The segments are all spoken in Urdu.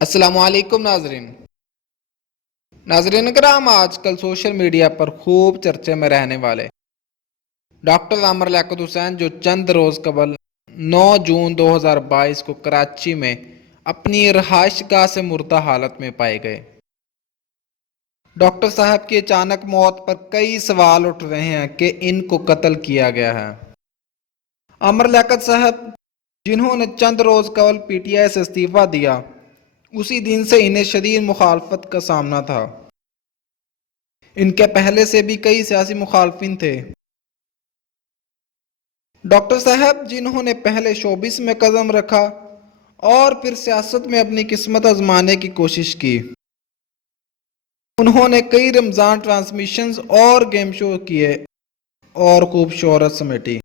السلام علیکم ناظرین اکرام، آج کل سوشل میڈیا پر خوب چرچے میں رہنے والے ڈاکٹر عامر لیاقت حسین جو چند روز قبل 9 جون 2022 کو کراچی میں اپنی رہائش گاہ سے مردہ حالت میں پائے گئے۔ ڈاکٹر صاحب کی اچانک موت پر کئی سوال اٹھ رہے ہیں کہ ان کو قتل کیا گیا ہے۔ عامر لیاقت صاحب جنہوں نے چند روز قبل پی ٹی آئی سے استعفیٰ دیا، اسی دن سے انہیں شدید مخالفت کا سامنا تھا۔ ان کے پہلے سے بھی کئی سیاسی مخالفین تھے۔ ڈاکٹر صاحب جنہوں نے پہلے شوبز میں قدم رکھا اور پھر سیاست میں اپنی قسمت آزمانے کی کوشش کی۔ انہوں نے کئی رمضان ٹرانسمیشنز اور گیم شو کیے اور خوب شہرت سمیٹی۔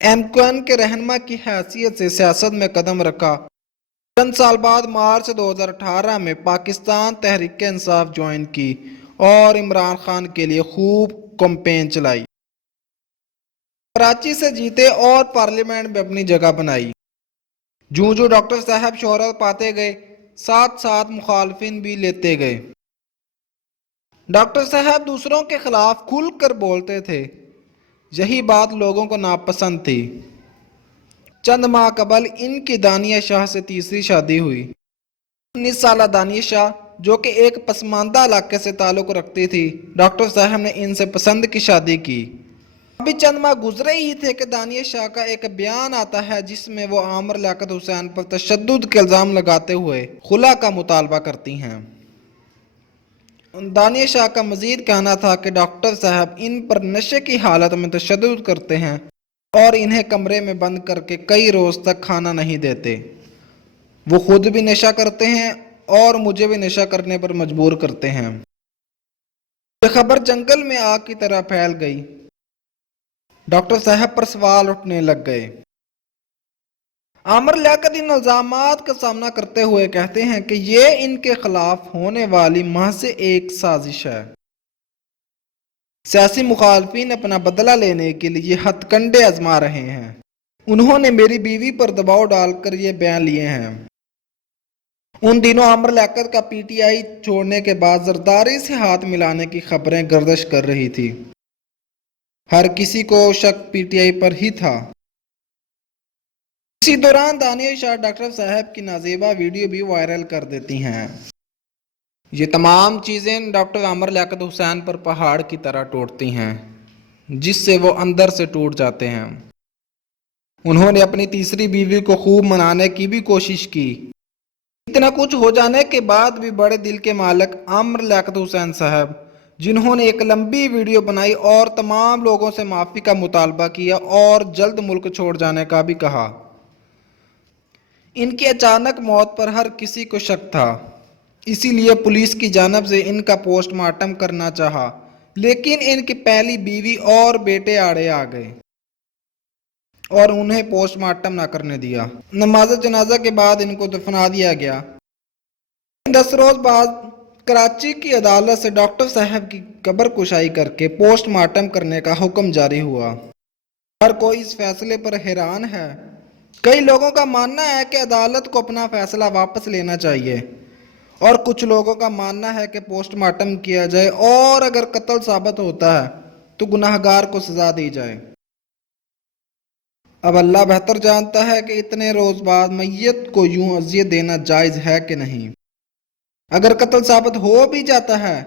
MKN کے رہنما کی حیثیت سے سیاست میں قدم رکھا۔ چند سال بعد مارچ 2018 میں پاکستان تحریک انصاف جوائن کی اور عمران خان کے لیے خوب کمپین چلائی۔ کراچی سے جیتے اور پارلیمنٹ میں اپنی جگہ بنائی۔ جو ڈاکٹر صاحب شہرت پاتے گئے، ساتھ ساتھ مخالفین بھی لیتے گئے۔ ڈاکٹر صاحب دوسروں کے خلاف کھل کر بولتے تھے، یہی بات لوگوں کو ناپسند تھی۔ چند ماہ قبل ان کی دانیہ شاہ سے تیسری شادی ہوئی۔ 19 سالہ دانیہ شاہ جو کہ ایک پسماندہ علاقے سے تعلق رکھتی تھی، ڈاکٹر صاحب نے ان سے پسند کی شادی کی۔ ابھی چند ماہ گزرے ہی تھے کہ دانیہ شاہ کا ایک بیان آتا ہے جس میں وہ عامر لیاقت حسین پر تشدد کے الزام لگاتے ہوئے خلا کا مطالبہ کرتی ہیں۔ دانیہ شاہ کا مزید کہنا تھا کہ ڈاکٹر صاحب ان پر نشے کی حالت میں تشدد کرتے ہیں اور انہیں کمرے میں بند کر کے کئی روز تک کھانا نہیں دیتے۔ وہ خود بھی نشہ کرتے ہیں اور مجھے بھی نشہ کرنے پر مجبور کرتے ہیں۔ یہ خبر جنگل میں آگ کی طرح پھیل گئی۔ ڈاکٹر صاحب پر سوال اٹھنے لگ گئے۔ عامر لیاقت ان الزامات کا سامنا کرتے ہوئے کہتے ہیں کہ یہ ان کے خلاف ہونے والی محض ایک سازش ہے۔ سیاسی مخالفین اپنا بدلہ لینے کے لیے ہتھ کنڈے آزما رہے ہیں۔ انہوں نے میری بیوی پر دباؤ ڈال کر یہ بیان لیے ہیں۔ ان دنوں عامر لیاقت کا پی ٹی آئی چھوڑنے کے بعد زرداری سے ہاتھ ملانے کی خبریں گردش کر رہی تھی۔ ہر کسی کو شک پی ٹی آئی پر ہی تھا۔ اسی دوران دانیہ شاہ ڈاکٹر صاحب کی نازیبا ویڈیو بھی وائرل کر دیتی ہیں۔ یہ تمام چیزیں ڈاکٹر عامر لیاقت حسین پر پہاڑ کی طرح ٹوٹتی ہیں، جس سے وہ اندر سے ٹوٹ جاتے ہیں۔ انہوں نے اپنی تیسری بیوی کو خوب منانے کی بھی کوشش کی۔ اتنا کچھ ہو جانے کے بعد بھی بڑے دل کے مالک عامر لیاقت حسین صاحب، جنہوں نے ایک لمبی ویڈیو بنائی اور تمام لوگوں سے معافی کا مطالبہ کیا اور جلد ملک چھوڑ جانے کا بھی کہا۔ ان کی اچانک موت پر ہر کسی کو شک تھا، اسی لیے پولیس کی جانب سے ان کا پوسٹ مارٹم کرنا چاہا، لیکن ان کی پہلی بیوی اور بیٹے آڑے آ گئے اور انہیں پوسٹ مارٹم نہ کرنے دیا۔ نماز جنازہ کے بعد ان کو دفنا دیا گیا۔ 10 روز بعد کراچی کی عدالت سے ڈاکٹر صاحب کی قبر کشائی کر کے پوسٹ مارٹم کرنے کا حکم جاری ہوا۔ ہر کوئی اس فیصلے پر حیران ہے۔ کئی لوگوں کا ماننا ہے کہ عدالت کو اپنا فیصلہ واپس لینا چاہیے اور کچھ لوگوں کا ماننا ہے کہ پوسٹ مارٹم کیا جائے اور اگر قتل ثابت ہوتا ہے تو گناہگار کو سزا دی جائے۔ اب اللہ بہتر جانتا ہے کہ اتنے روز بعد میت کو یوں اذیت دینا جائز ہے کہ نہیں۔ اگر قتل ثابت ہو بھی جاتا ہے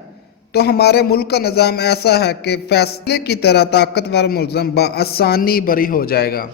تو ہمارے ملک کا نظام ایسا ہے کہ فیصلے کی طرح طاقتور ملزم بآسانی بری ہو جائے گا۔